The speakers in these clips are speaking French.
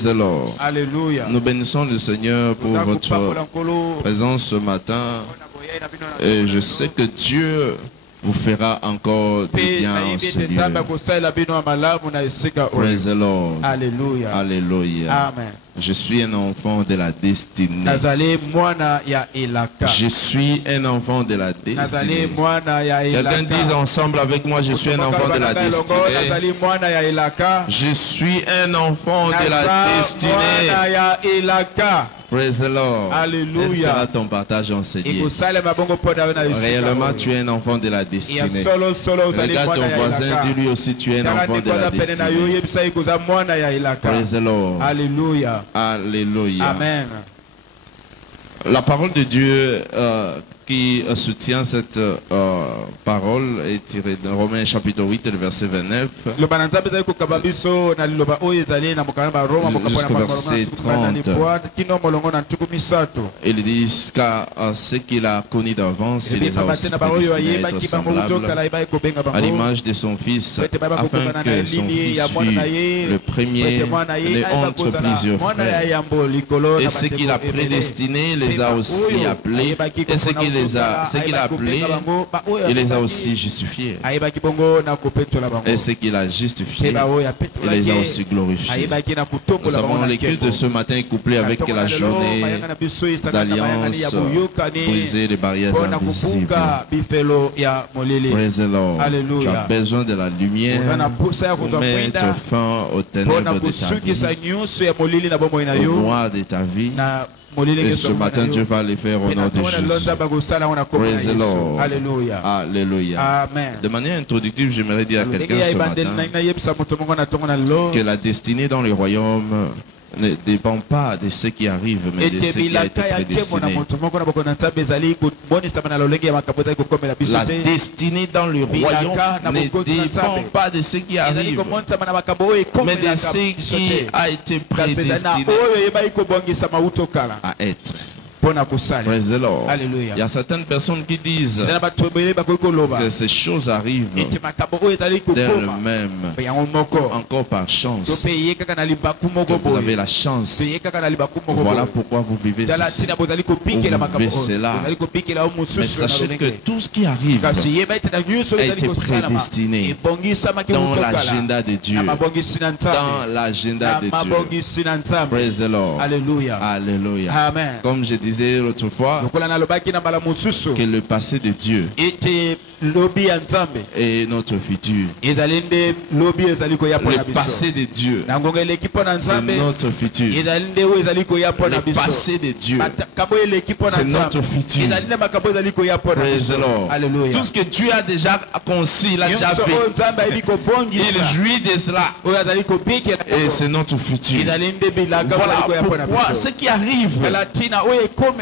Alors, Alléluia. nous bénissons le Seigneur pour votre présence ce matin. Et je sais que Dieu vous fera encore du bien en ce lieu. Praise the Lord. Alléluia. Alléluia. Amen. Je suis un enfant de la destinée. Je suis un enfant de la destinée. Quelqu'un dise ensemble avec moi, je suis un enfant de la destinée. Je suis un enfant de la destinée. Praise the Lord. Alléluia. Quel sera ton partage enseigné? Réellement, tu es un enfant de la destinée. Regarde ton voisin, dis-lui aussi, tu es un enfant de la destinée. Praise the Lord. Alléluia. Alléluia. Amen. La parole de Dieu qui soutient cette parole est tirée de Romains chapitre 8, le verset 29. Jusqu'au verset 30. Il dit car ce qu'il a connu d'avance, il les a aussi prédestinés à être semblables à l'image de son Fils, afin que son Fils fût le premier né entre plusieurs frères. Et ce qu'il a prédestiné, les a aussi appelés. Et ce qu'il a appelés, il les a aussi justifiés. Et ce qu'il a justifié, il les a aussi glorifiés. Nous savons le culte de ce matin est couplé avec la journée d'alliance, briser les barrières invisibles. Praise the Lord. Tu as besoin de la lumière pour mettre fin aux ténèbres de ta vie, au noir de ta vie. Et ce matin, Dieu va les faire au nom de Jésus. Praise the Lord. Alléluia. Alléluia. Amen. De manière introductive, j'aimerais dire à quelqu'un ce matin que la destinée dans le royaume ne dépend pas de ce qui arrive, mais de ce qui a été prédestiné. La destinée dans le royaume ne dépend pas de ce qui arrive, mais de ce qui a été prédestiné à être. Praise the Lord. Alléluia. Il y a certaines personnes qui disent que ces choses arrivent d'elles-mêmes, encore par chance, que vous avez la chance. Voilà pourquoi vous vivez ceci, ou vous vivez cela. Mais sachez que tout ce qui arrive a été prédestiné dans l'agenda de Dieu. Dans l'agenda de Dieu. Praise the Lord. Alléluia. Alléluia. Amen. Comme je disais l'autre fois, que le passé de Dieu est notre futur. Le passé de Dieu, c'est notre futur. Le passé de Dieu, c'est notre futur. Praise the Lord. Alléluia. Tout ce que Dieu a déjà conçu, il a déjà fait. Il jouit de cela. Et c'est notre futur. Voilà pourquoi ce qui arrive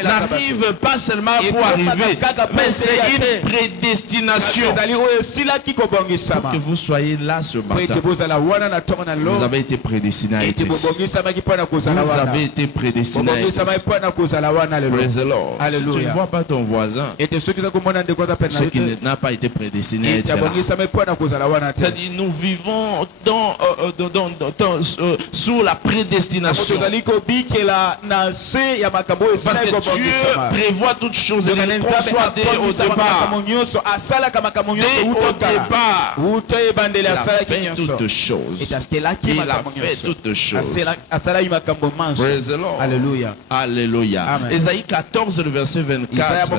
n'arrive pas seulement pour arriver, mais c'est une prédestination pour que vous soyez là ce matin. Vous avez été prédestiné à être ici. Vous avez été prédestiné à être ici. Praise the Lord. Si tu ne vois pas ton voisin, ce qui n'a pas été prédestiné à être là. C'est-à-dire nous vivons sous la prédestination. Parce que Dieu prévoit toutes choses et les conçoit dès au départ. Dès au départ, il a fait toutes choses. Il a fait toutes choses. Praise the Lord. Alléluia. Alléluia. Ésaïe 14, le verset 24.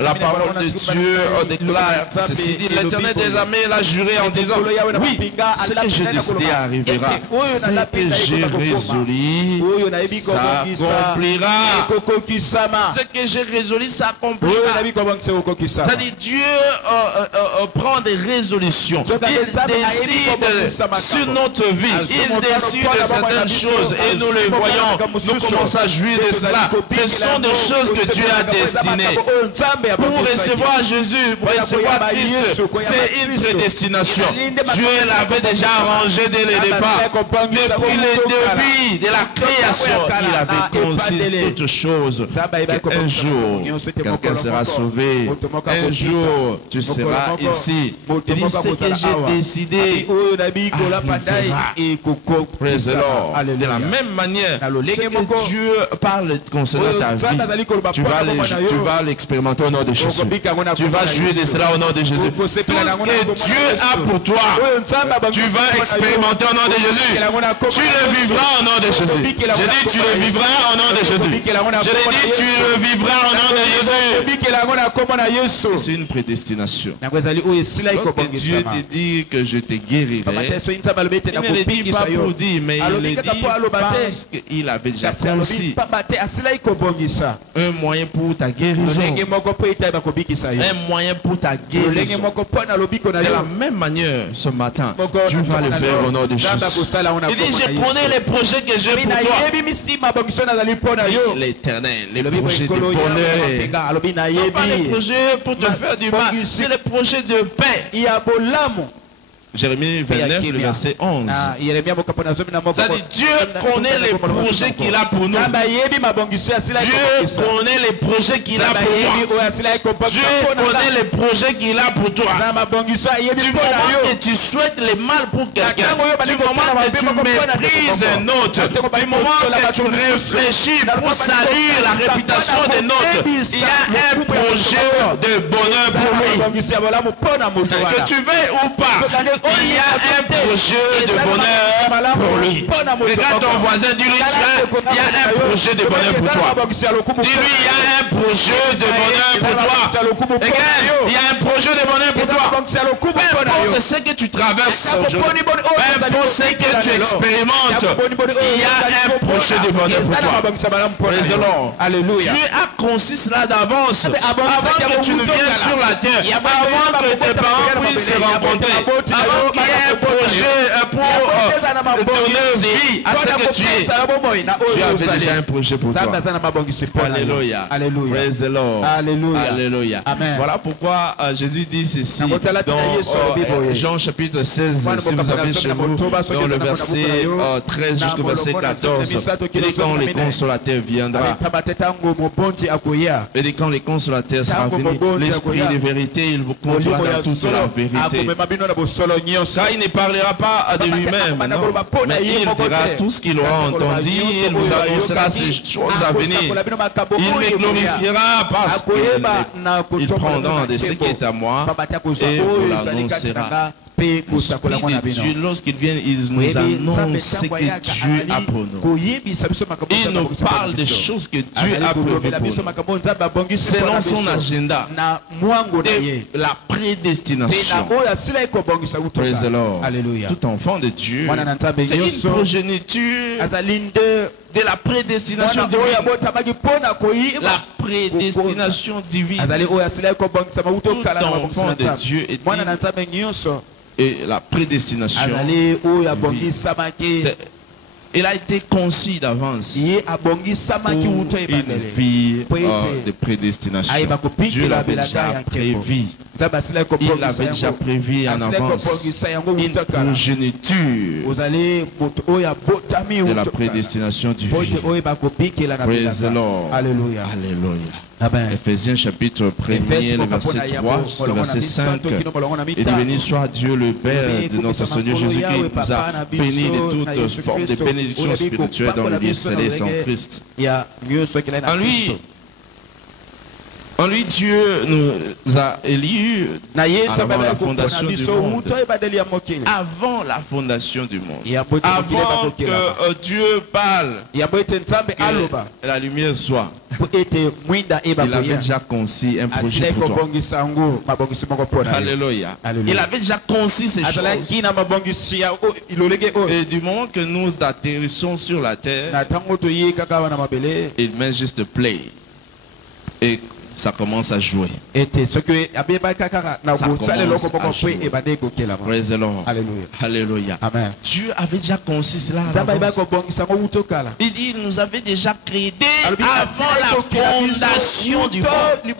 La parole de Dieu déclare ceci dit, l'Éternel des armées l'a juré en disant, oui, ce que j'ai décidé arrivera. Ce que j'ai résolu s'accomplira. Ce que j'ai résolu s'accomplira. C'est-à-dire Dieu prend des résolutions. Il décide sur notre vie. Il décide de certaines choses et nous les voyons. Nous commençons à jouir de cela. Ce sont des choses que Dieu a destinées. Pour recevoir Jésus, pour recevoir Christ, c'est une prédestination. Dieu l'avait déjà arrangé dès le départ. Depuis le début de la création, il avait conçu toutes choses qu'un jour, quelqu'un sera sauvé. Un jour, tu seras ici. Il dit, ce que j'ai décidé arrivera. Praise the Lord. De la même manière, ce que Dieu parle concernant ta vie, tu vas l'expérimenter au nom de Jésus. Tu vas jouir de cela au nom de Jésus. Tout ce que Dieu a pour toi, tu vas expérimenter au nom de Jésus. Tu le vivras au nom de Jésus. Je dis, tu le vivras au nom de Jésus. Je dis, tu le vivras au nom de Jésus. C'est une prédestination. Lorsque Dieu te dit que je te guérirai, il ne le dit pas pour dire, mais il le dit parce qu'il avait déjà conçu un moyen pour ta guérison. Un moyen pour ta guérison. De la même manière, ce matin, tu vas le faire au nom de Jésus. Il dit, je connais les projets que j'ai pour toi. L'Éternel, les projets de bonheur. Non pas les projets pour te faire du mal, c'est les projets de paix. Jérémie 29, le verset 11. Ça dit, Dieu connaît les projets qu'il a pour nous. Dieu connaît les projets qu'il a pour moi. Dieu connaît les projets qu'il a pour toi. Du moment que tu souhaites le mal pour quelqu'un, du moment que tu méprises un autre, du moment que tu réfléchis pour salir la réputation d'un autre, il y a un projet de bonheur pour lui. Que tu veuilles ou pas, il y a un projet de bonheur pour lui. Regarde ton voisin, dis-lui, il y a un projet de bonheur pour toi. Dis-lui, il y a un projet de bonheur pour toi. Regarde, il y a un projet de bonheur pour toi. Peu importe ce que tu traverses aujourd'hui, peu importe ce que tu expérimentes, il y a un projet de bonheur pour toi. Alléluia. Dieu a conçu cela d'avance, avant que tu ne viennes sur la terre, avant que tes parents puissent se rencontrer, avant qu'il y ait un projet pour donner vie à ce que tu es. Dieu avait déjà un projet pour toi. Alléluia. Praise the Lord. Alléluia. Voilà pourquoi Jésus dit ceci dans Jean chapitre 16, si vous avez chez vous, dans le verset 13 jusqu'au verset 14. Il dit quand le consolateur viendra, et dit quand le consolateur sera venu, l'esprit de vérité, il vous conduira dans toute la vérité. Car il ne parlera pas de lui-même, mais il dira tout ce qu'il aura entendu, il vous annoncera ces choses à venir. Il me glorifiera parce qu'il prendra de ce qui est à moi et vous l'annoncera. L'Esprit de Dieu, lorsqu'il vient, il nous annonce ce que Dieu a pour nous. Il nous parle des choses que Dieu a prévues pour nous, selon son agenda, de la prédestination. Praise the Lord. Tout enfant de Dieu, c'est une progéniture de la prédestination divine. La prédestination divine. Tout enfant de Dieu est dit. Et la prédestination, il a été conçu d'avance pour une vie de prédestination. Dieu l'avait déjà prévu. Il l'avait déjà prévu en avance. Une progéniture de la prédestination divine. Praise the Lord. Alléluia. Ephésiens chapitre 1er, le verset 3, le verset 5. Et béni soit Dieu le Père de notre Seigneur Jésus-Christ, qui nous a bénis de toutes formes de bénédictions spirituelles dans le lieu céleste en Christ. En lui, Dieu nous a élus avant la fondation du monde. Avant la fondation du monde. Avant que Dieu parle, que la lumière soit. Il avait déjà conçu un projet pour toi. Alléluia. Il avait déjà conçu ces choses. Et du moment que nous atterrissons sur la terre, il met juste play. Et ça commence à jouer. Ça commence à jouer. Praise the Lord. Alléluia. Dieu avait déjà conçu cela. Il dit, il nous avait déjà créé avant la fondation du monde.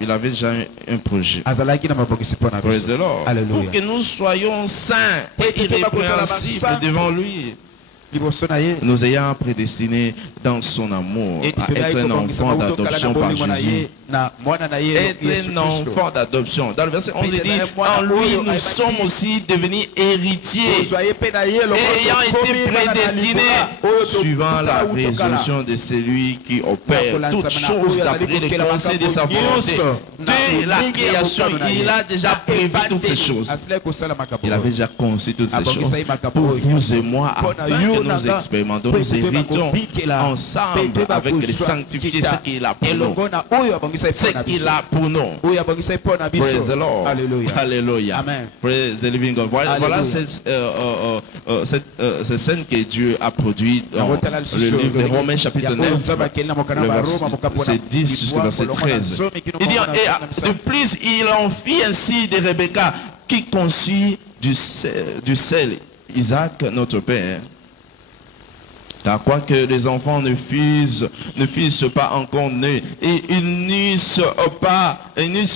Il avait déjà un projet. Praise the Lord. Pour que nous soyons saints et irrépréhensibles devant lui. nous ayant prédestinés dans son amour à être un enfant d'adoption par Jésus. Être un enfant d'adoption. Dans le verset 11, il dit, en lui nous sommes aussi devenus héritiers, ayant été prédestinés suivant la résolution de celui qui opère toutes choses d'après le conseil de sa volonté. De la création, il a déjà prévu toutes ces choses. Il avait déjà conçu toutes ces choses pour vous et moi, afin que nous expérimentons, nous héritons ensemble avec les sanctifiés ce qu'il a pour nous. Ce qu'il a pour nous. Praise the Lord. Alléluia. Amen. Praise the living God. Voilà cette scène que Dieu a produite dans le livre de Romains chapitre 9, verset 10 jusqu'au verset 13. Il dit, et de plus, il en fit ainsi de Rebecca, qui conçut du sel Isaac, notre père. Car quoique les enfants ne fussent pas encore nés, et ils n'eussent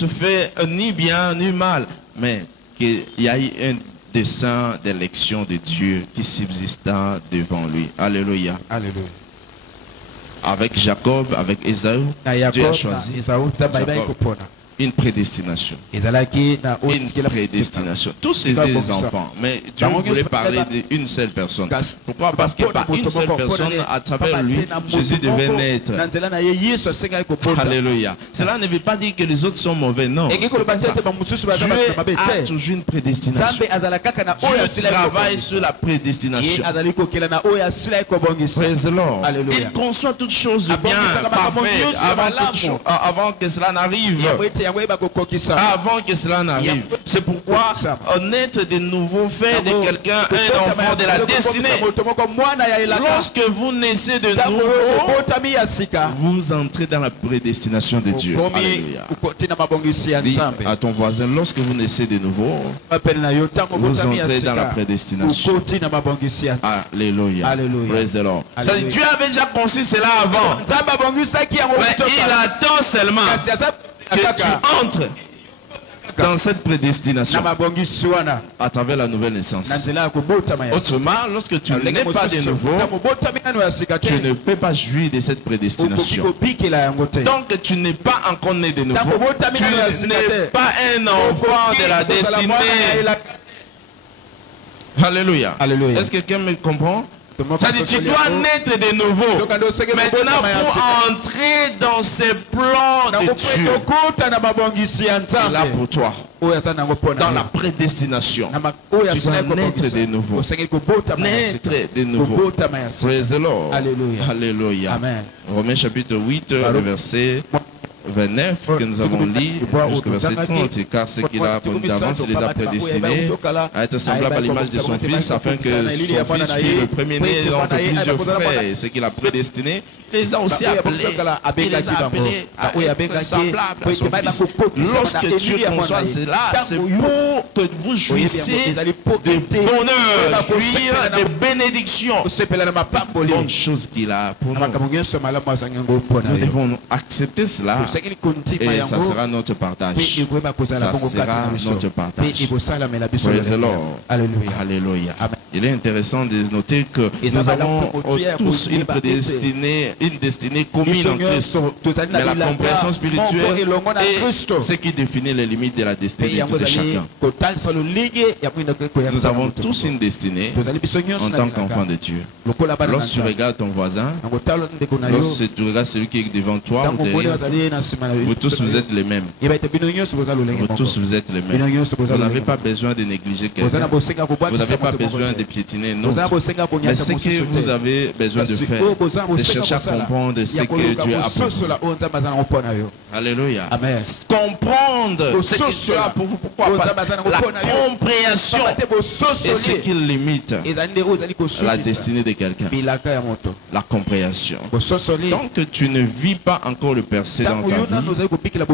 fait ni bien ni mal, mais qu'il y a eu un dessein d'élection de Dieu qui subsista devant lui. Alléluia. Alléluia. Avec Jacob, avec Ésaü, Dieu a choisi une prédestination. Une prédestination. Tous ces des enfants. Mais Dieu voulait parler d'une seule personne. Pourquoi? Parce que par une seule personne, à travers lui, Jésus devait naître. Alléluia. Cela ne veut pas dire que les autres sont mauvais, non. Dieu a toujours une prédestination. Dieu travaille sur la prédestination. Praise the Lord. Il conçoit toutes choses bien, parfaites, avant que cela n'arrive. Avant que cela n'arrive. C'est pourquoi naître de nouveau fait de quelqu'un un enfant de la destinée. Lorsque vous naissez de nouveau, vous entrez dans la prédestination de Dieu. Alléluia. Dis à ton voisin, lorsque vous naissez de nouveau, vous entrez dans la prédestination. Alléluia. Praise the Lord. Dieu avait déjà conçu cela avant. Mais il attend seulement que tu entres dans cette prédestination à travers la nouvelle naissance. Autrement, lorsque tu n'es pas de nouveau, tu ne peux pas jouir de cette prédestination. Donc tu n'es pas encore né de nouveau. Tu n'es pas un enfant de la destinée. Alléluia. Est-ce que quelqu'un me comprend? Ça dit, tu dois naître de nouveau. Maintenant, pour entrer dans ces plans de Dieu, il a pour toi, dans la prédestination, tu dois naître de nouveau. Naître de nouveau. Praise the Lord. Alléluia. Romains chapitre 8, le verset 29 que nous avons lu jusqu'au verset 30, car ce qu'il a d'avance, il les a prédestinés à être semblables à l'image de son fils, afin que son fils fût le premier-né entre plusieurs frères. Ce qu'il a prédestiné, il les a aussi appelés. Il les a appelés à être semblables à son fils. Lorsque tu conçois cela, c'est pour que vous jouissiez de bonheur, jouir de bénédictions, bonnes choses qu'il a pour nous. Nous devons accepter cela. Et ça sera notre partage. Ça sera notre partage. Praise the Lord. Alléluia. Il est intéressant de noter que nous avons tous une destinée commune en Christ. Mais la compréhension spirituelle est ce qui définit les limites de la destinée de chacun. Nous avons tous une destinée en tant qu'enfants de Dieu. Lorsque tu regardes ton voisin, lorsque tu regardes celui qui est devant toi, vous tous vous êtes les mêmes. Vous tous vous êtes les mêmes. Vous n'avez pas besoin de négliger quelqu'un. Vous n'avez pas besoin de piétiner un autre. Mais ce que vous avez besoin de faire, de chercher à comprendre ce que Dieu a pour vous. Alléluia. Comprendre ce que Dieu a pour vous. Pourquoi? Parce que la compréhension est ce qui limite la destinée de quelqu'un. La compréhension. Tant que tu ne vis pas encore le percé dans ta vie,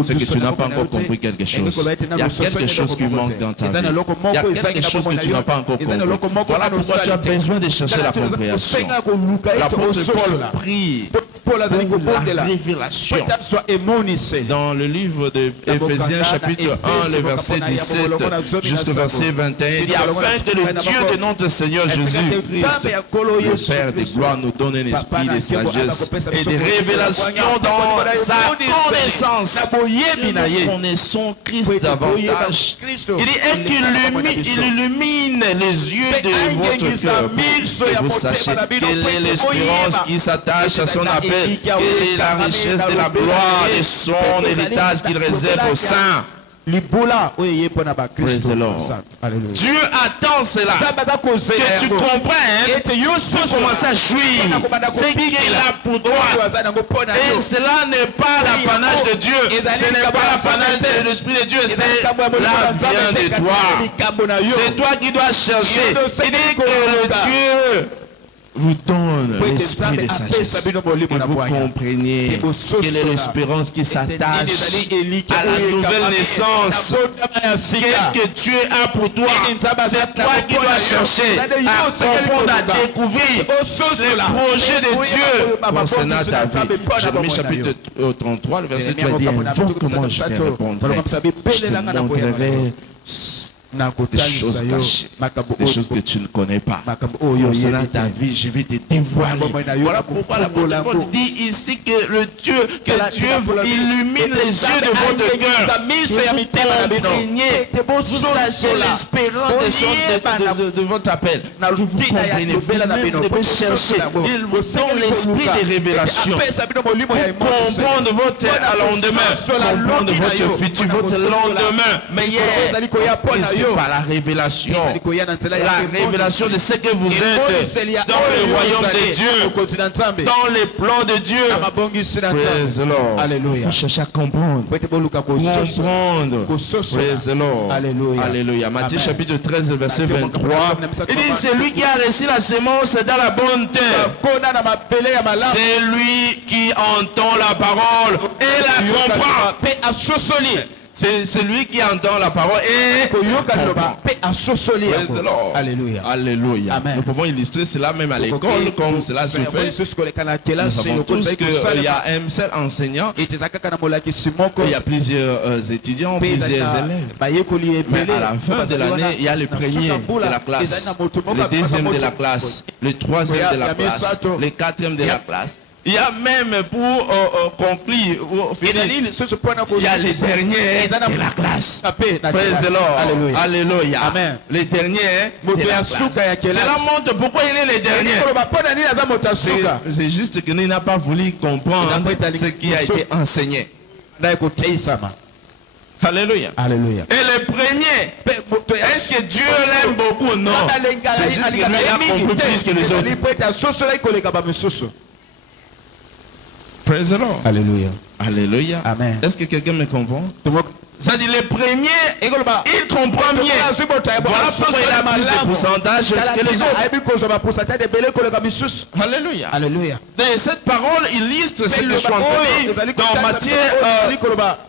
c'est que tu n'as pas encore compris quelque chose. Il y a quelque chose qui manque dans ta vie. Il y a quelque chose que tu n'as pas encore compris. Voilà pourquoi tu as besoin de chercher la compréhension. L'apôtre Paul prie la révélation. Dans le livre d'Éphésiens chapitre 1, le verset 17 jusqu'au verset 21, il dit afin que le Dieu de notre Seigneur Jésus-Christ, le Père de gloire, nous donne un esprit de sagesse et de révélation dans sa connaissance. Nous connaissons Christ davantage. Il dit et qu'il illumine les yeux de votre cœur et vous sachez quelle est l'espérance qui s'attache à son appel, quelle est la richesse de la gloire et son héritage qu'il réserve aux saints. Praise the Lord. Dieu attend cela, que tu comprennes pour commencer à jouir ce qu'il a pour toi. Et cela n'est pas l'apanage de Dieu, ce n'est pas l'apanage de l'Esprit de Dieu, c'est la vient de toi. C'est toi qui dois chercher. Il dit que le Dieu vous donne l'esprit de sagesse, que vous compreniez quelle est l'espérance qui s'attache à la nouvelle naissance. Qu'est-ce que Dieu a pour toi? C'est toi qui dois chercher à comprendre, à découvrir le projet de Dieu concernant ta vie. Jérémie chapitre 33, le verset 3 dit invoque-moi, je te répondrai, je te montrerai des choses cachées, des choses que tu ne connais pas. Concernant ta vie, je vais te dévoiler. Voilà pourquoi la Bible dit ici que le Dieu illumine les yeux de votre cœur. Vous sachez l'espérance de votre appel. Vous comprenez, vous devez chercher. Il vous donne l'esprit de révélation pour comprendre votre lendemain, comprendre votre futur, votre lendemain. Mais par la révélation de ce que vous êtes dans le royaume de Dieu, dans les plans de Dieu. Praise the Lord. Alléluia. Il faut chercher à comprendre. Praise the Lord. Alléluia. Matthieu chapitre 13, verset 23. Il dit c'est lui qui a reçu la semence dans la bonne terre. C'est lui qui entend la parole et la comprend. C'est celui qui entend la parole et comprend. Alléluia. Alléluia. Nous pouvons illustrer cela même à l'école comme cela se fait. Nous savons tous qu'il y a un seul enseignant. Il y a plusieurs étudiants, plusieurs élèves. Mais à la fin de l'année, il y a le premier de la classe, le deuxième de la classe, le troisième de la classe, le quatrième de la classe. Il y a même pour conclure, il y a les derniers de la classe. Praise the Lord. Alléluia. Amen. Les derniers de la classe. Cela montre pourquoi il est les derniers. C'est juste qu'il n'a pas voulu comprendre ce qui a été enseigné. Alléluia. Alléluia. Et le premier, est-ce que Dieu l'aime beaucoup? Non. C'est juste que lui a compris plus que les autres. Praise the Lord. Alléluia. Alléluia. Amen. Est-ce que quelqu'un me comprend? C'est-à-dire les premiers, il comprend bien. Voilà pourquoi il a plus de pourcentage que les autres. Alléluia. Alléluia. Dans cette parole, il illustre ce que je suis en train de dire dans Matthieu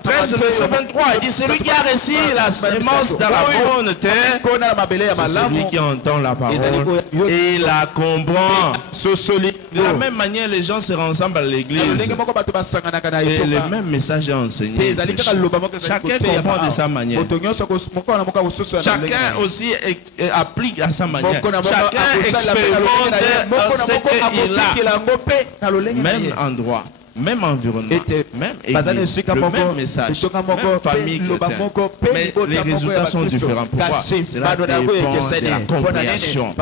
13, verset 23. Il dit celui qui a reçu la semence dans la bonne terre, c'est celui qui entend la parole et la comprend. De la même manière, les gens se rassemblent à l'église et le même message est enseigné. Chacun comprend de sa manière. Chacun aussi applique à sa manière. Chacun expérimente ce qu'il a. Même endroit, même environnement, même église, le même message, même famille chrétienne. Mais les résultats sont différents. Pourquoi? Cela dépend de la compréhension.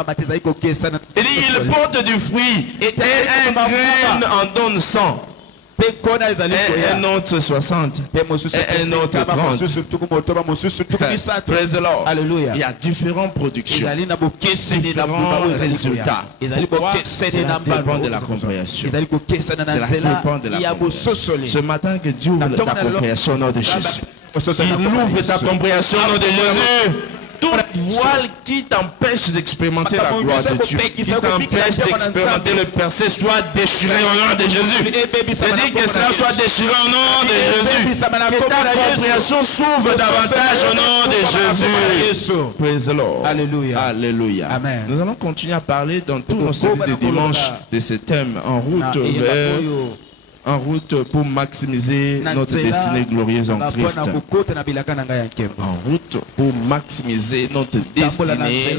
Il porte du fruit et un grain en donne 100. Un autre 60 et un autre 30. Praise the Lord. Alléluia. Il y a différentes productions, différents résultats. Pourquoi? Cela dépend de la compréhension. Cela dépend de la compréhension. Ce matin, que Dieu ouvre ta compréhension au nom de Jésus. Il ouvre ta compréhension au nom de Jésus. Toute voile qui t'empêche d'expérimenter la gloire de Dieu, qui t'empêche d'expérimenter le percé, soit déchiré au nom de Jésus. Je dis que cela soit déchiré au nom de Jésus. Que ta compréhension s'ouvre davantage au nom de Jésus. Praise the Lord. Alléluia. Alléluia. Amen. Nous allons continuer à parler dans tous nos services de dimanche de ce thème en route vers En route pour maximiser notre destinée glorieuse en Christ. En route pour maximiser notre destinée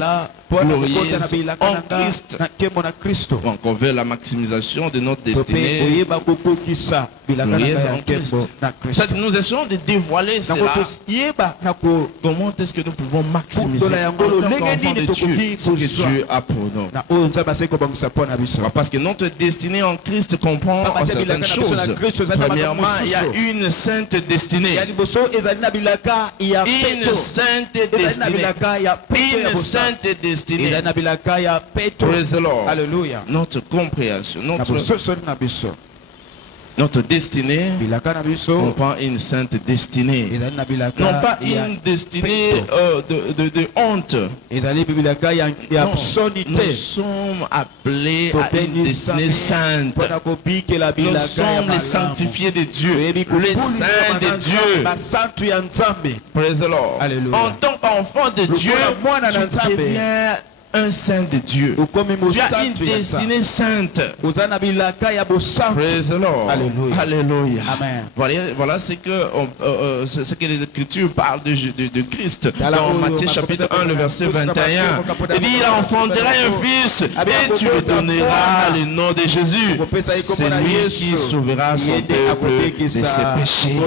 glorieuse en Christ. Donc on veut la maximisation de notre destinée glorieuse en Christ. Nous essayons de dévoiler cela. Comment est-ce que nous pouvons maximiser en tant qu'enfants de Dieu ce que Dieu a pour nous? Parce que notre destinée en Christ comprend certaines choses. Premièrement, il y a une sainte destinée. Une sainte destinée. Une sainte destinée. Praise the Lord. Notre compréhension, notre destinée comprend une sainte destinée. Non pas une destinée de honte. Non, nous sommes appelés à une destinée sainte. Nous sommes les sanctifiés de Dieu, les saints de Dieu. Praise the Lord. En tant qu'enfant de Dieu, tu deviens un saint de Dieu. Tu as une destinée sainte. Praise the Lord. Alléluia. Voilà ce que les Écritures parlent de Christ. Dans Matthieu chapitre 1, le verset 21. Il dit, il enfantera un fils et tu lui donneras le nom de Jésus. C'est lui qui sauvera son peuple de ses péchés.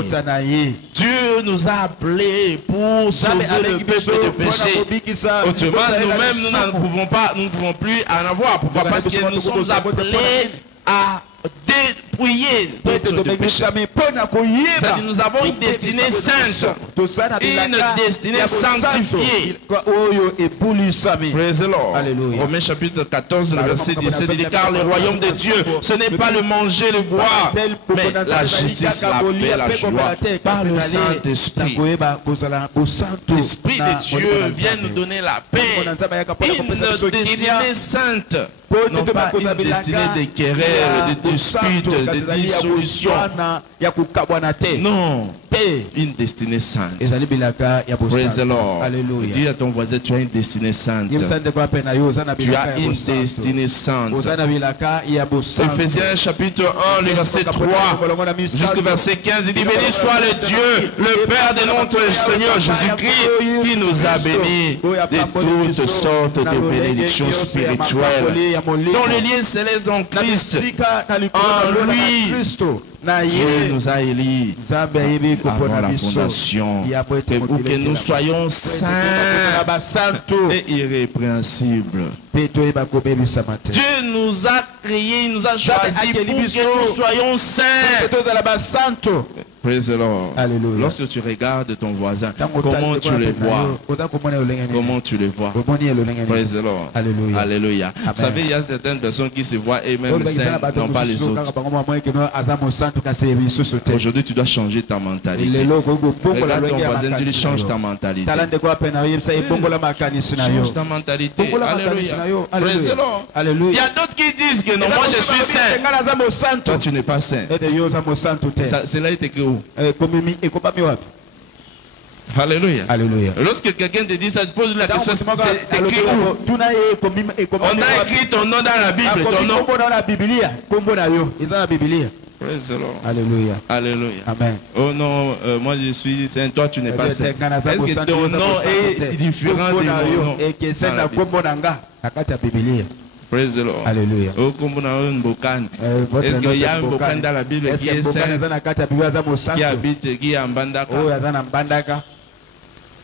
Dieu nous a appelés pour sauver le peuple de péché. Autrement, nous-mêmes, nous ne pouvons plus en avoir. Pourquoi? Parce que nous sommes appelés à dépouiller notre péché. C'est-à-dire, nous avons une destinée sainte, une destinée sanctifiée. Praise the Lord. Romains chapitre 14, le verset 17, il dit, car le royaume de Dieu, ce n'est pas le manger, le boire, mais la justice, la paix, la joie, par le Saint-Esprit. L'Esprit de Dieu vient nous donner la paix, une destinée sainte. Non pas une destinée de querelles, de disputes, de dissolution. Non, une destinée sainte. Praise the Lord. Dis à ton voisin, tu as une destinée sainte. Tu as une destinée sainte. Ephésiens chapitre 1, le verset 3 jusqu'au verset 15, il dit, béni soit le Dieu, le Père de notre Seigneur Jésus-Christ, qui nous a bénis de toutes sortes de bénédictions spirituelles dans les liens célestes en Christ. En lui, Dieu nous a élus avant la fondation pour que nous soyons saints et irrépréhensibles. Dieu nous a créés, il nous a choisis pour que nous soyons saints. Praise the Lord. Alléluia. Lorsque tu regardes ton voisin, comment tu le vois? Comment tu le vois? Praise the Lord. Alléluia. Alléluia. Vous savez, il y a certaines personnes qui se voient eux-mêmes saints, non pas les autres. Aujourd'hui, tu dois changer ta mentalité. Regarde ton voisin, tu lui changes ta mentalité. Change ta mentalité. Alléluia. Praise the Lord. Il y a d'autres qui disent que non, moi je suis saint. Toi, tu n'es pas saint. C'est là, il était que où? Alléluia. Alléluia. Lorsque quelqu'un te dit ça, tu poses la question, c'est écrit où? On a écrit ton nom dans la Bible, ton nom. Praise the Lord. Alléluia. Alléluia. Amen. Oh non, moi je suis saint, toi tu n'es pas saint. Est-ce que ton nom est différent de mon nom? Praise the Lord. Alléluia. Est-ce qu'il y a un Bokan dans la Bible qui est saint, qui habite, qui est en Bandaka?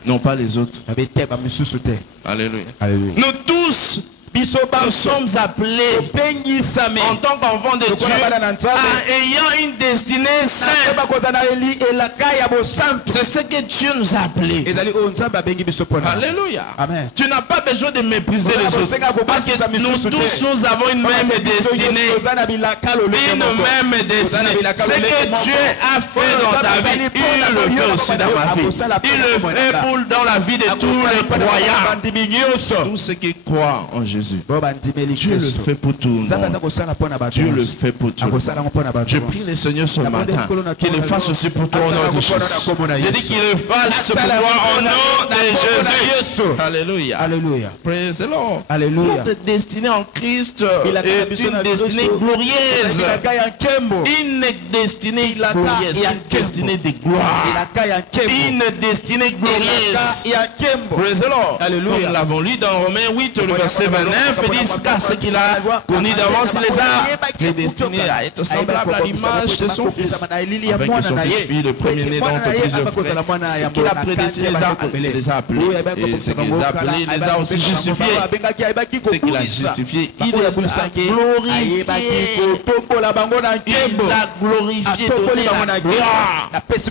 Non, pas les autres. Alléluia. Alléluia. Nous tous, nous sommes appelés en tant qu'enfants de Dieu ayant une destinée sainte. C'est ce que Dieu nous a appelés. Alléluia. Amen. Tu n'as pas besoin de mépriser les autres parce que nous tous nous avons une même destinée. Une même destinée. Ce que Dieu a fait dans ta vie, il le fait aussi dans ma vie. Il le fait dans la vie de tous les croyants. Tous ceux qui croient en Jésus. Jésus. Dieu le fait pour tout le monde. Dieu le fait pour tout le monde. Je prie le Seigneur ce matin qu'il le fasse aussi pour toi au nom de Jésus. Je dis qu'il le fasse pour toi au nom de Jésus. Alléluia. Alléluia. Praise the Lord. Alléluia. Notre destinée en Christ est une destinée glorieuse. Une destinée glorieuse. Une destinée de gloire. Une destinée glorieuse. Praise the Lord. Alléluia. Comme nous l'avons lu dans Romains 8, le verset 29, il dit car ce qu'il a connu d'avance, il les a prédestinés à être semblables à l'image de son Fils, avec son Fils fut le premier-né d'entre plusieurs frères. Ce qu'il a prédestiné, il les a appelés. Et ce qu'il les a appelés, il les a aussi justifiés. Ce qu'il a justifié, il les a glorifiés. Il l'a glorifié, donné la gloire. C'est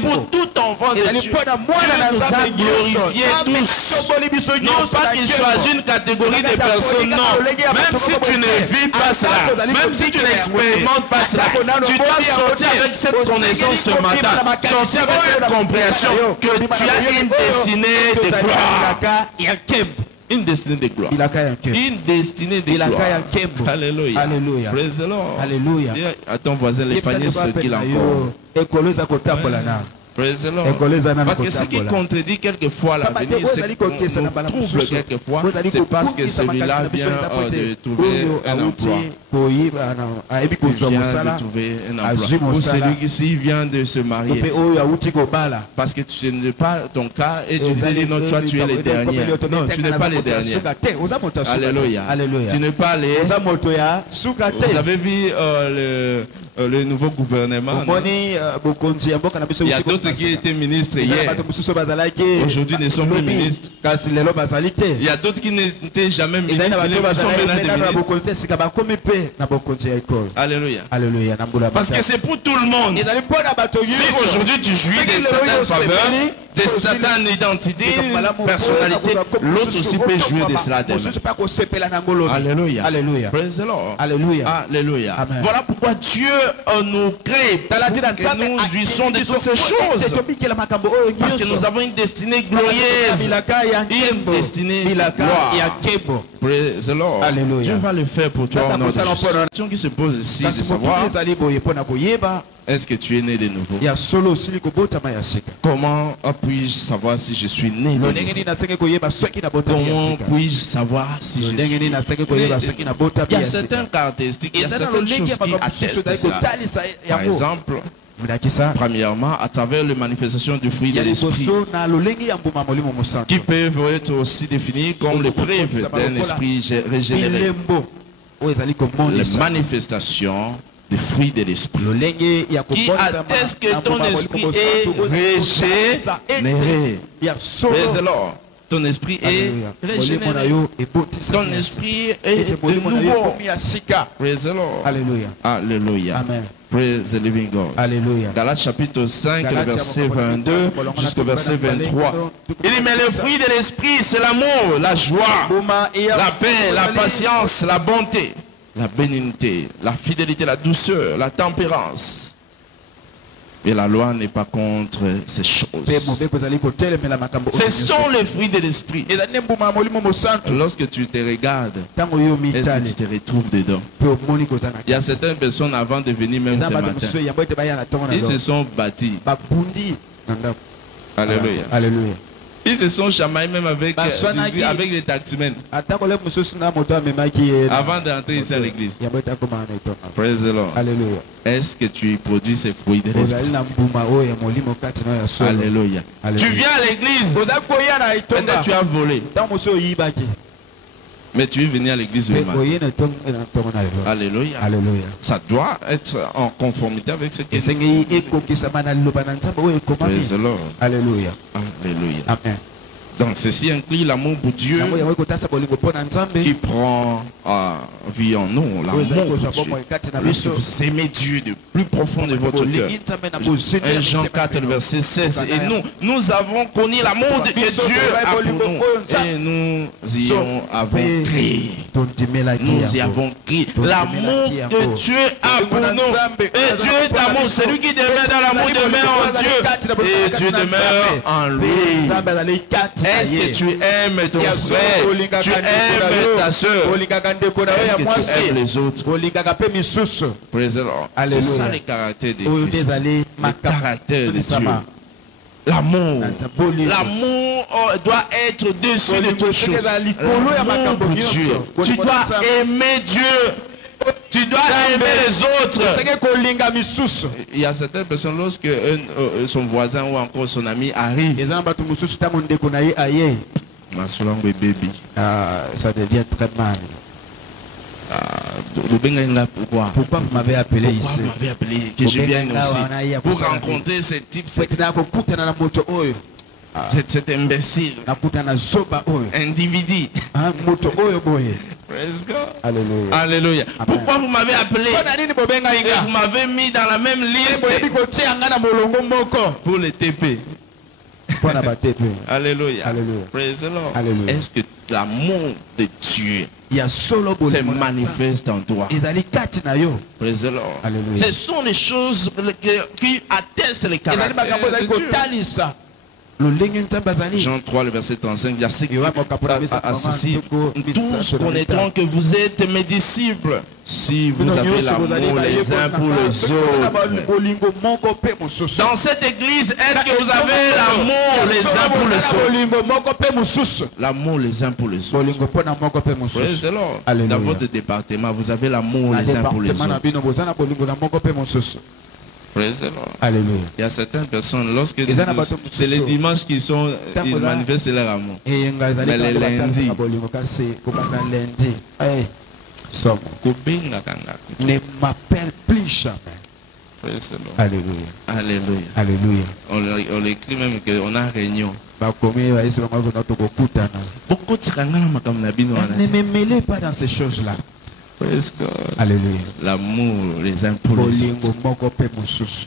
pour tout enfant de Dieu. Dieu nous a glorifiés tous. Non pas qu'il choisit une catégorie de personnes, non. Même si tu ne vis pas cela, même si tu n'expérimentes pas cela, tu dois sortir avec cette connaissance ce matin, sortir avec cette compréhension que tu as une destinée de gloire. Une destinée de gloire. Une destinée de gloire. Alléluia. Alléluia. Praise the Lord. Alléluia. Dis à ton voisin l'épargner ce qu'il a encore. Praise the Lord. Parce que ce qui contredit quelquefois l'avenir, c'est qu'on trouble quelquefois, c'est parce que celui-là vient de trouver un emploi. Il vient de trouver un emploi. Ou celui qui vient de se marier. Parce que tu n'es pas ton cas et tu dis non, toi tu es le dernier. Non, tu n'es pas le dernier. Alléluia. Tu n'es pas les. Vous avez vu le nouveau gouvernement. Il y a d'autres qui étaient ministres hier. Aujourd'hui ne sont plus ministres. Il y a d'autres qui n'étaient jamais ministres. Ils sont maintenant des ministres. Alléluia. Alléluia. Parce que c'est pour tout le monde. Si aujourd'hui tu jouis de certaines faveurs, de certaines identités, personnalités, l'autre aussi peut jouir de cela demain. Alléluia. Alléluia. Praise the Lord. Alléluia. Alléluia. Voilà pourquoi Dieu nous crée pour que nous jouissons de toutes ces choses. Parce que nous avons une destinée glorieuse. Une destinée de gloire. Praise the Lord. Alléluia. Dieu va le faire pour toi au nom de Jésus. La question qui se pose ici, c'est de savoir est-ce que tu es né de nouveau? Comment puis-je savoir si je suis né de nouveau? Comment puis-je savoir si je suis né de nouveau? Il y a certaines caractéristiques, il y a certaines choses qui attestent cela. Par exemple, premièrement, à travers les manifestations du fruit de l'esprit, qui peuvent être aussi définies comme les preuves d'un esprit régénéré. Les manifestations des fruits de l'esprit qui attestent que ton esprit est régénéré. Praise the Lord. Ton esprit est régénéré. Ton esprit est nouveau. Praise the Lord. Alléluia. Alléluia. Amen. Praise the living God. Alléluia. Galates chapitre 5, le verset 22 jusqu'au verset 23. Il dit, mais le fruit de l'esprit, c'est l'amour, la joie, la paix, la patience, la bonté, la bénignité, la fidélité, la douceur, la tempérance. Et la loi n'est pas contre ces choses. Ce sont les fruits de l'esprit. Lorsque tu te regardes, est-ce que tu te retrouves dedans? Il y a certaines personnes avant de venir même ce matin, ils se sont bâtis. Alléluia. Alléluia. Ils se sont chamaillés même avec les taximens avant d'entrer ici à l'église. Praise the Lord. Alléluia. Est-ce que tu produis ces fruits de l'esprit? Alléluia. Tu viens à l'église, peut-être tu as volé, mais tu es venu à l'église le matin. Alléluia. Alléluia. Ça doit être en conformité avec ce que c'est. Praise the Lord. Alléluia. Alléluia. Amen. Donc ceci inclut l'amour pour Dieu qui prend vie en nous, l'amour pour Dieu. Lorsque vous aimez Dieu du plus profond de votre cœur. Jean 4, verset 16. Et nous avons connu l'amour que Dieu a pour nous. Et nous y avons créé. nous y avons crié. L'amour que Dieu a pour nous. Et Dieu est amour. Celui qui demeure dans l'amour demeure en Dieu. Et Dieu demeure en lui. Est-ce que tu aimes ton frère? Tu aimes ta soeur? Est-ce que tu aimes les autres? C'est ça le caractère de Christ. Le caractère de Dieu. L'amour. L'amour doit être dessus de toutes choses. L'amour pour Dieu. Tu dois aimer Dieu. Tu dois aimer les autres. Il y a certaines personnes, lorsque son voisin ou encore son ami arrive, ça devient très mal. Pourquoi vous m'avez appelé ici? Pourquoi vous m'avez appelé? Que je vienne aussi pour rencontrer ce type, cet imbécile, individu. Alléluia. Alléluia. Pourquoi vous m'avez appelé? Et vous m'avez mis dans la même liste pour les TP. Alléluia. Praise the Lord. Est-ce que l'amour de Dieu se manifeste en toi? Praise the Lord. Ce sont les choses qui attestent les caractères de Dieu. Jean 3, le verset 35, il y a ceux qui tous connaîtront que vous êtes mes disciples si vous avez l'amour les uns pour les autres. Dans cette église, est-ce que vous avez l'amour les uns pour les autres? L'amour les uns pour les autres. Dans votre département, vous avez l'amour les uns pour les autres. Alléluia. Il y a certaines personnes, lorsque c'est les dimanches qu'ils manifestent leur amour. Mais les lundis, ne m'appelle plus jamais. Alléluia. Alléluia. Alléluia. On écrit même qu'on a réunion. Ne me mêlez pas dans ces choses-là. Alléluia. L'amour les uns pour les autres.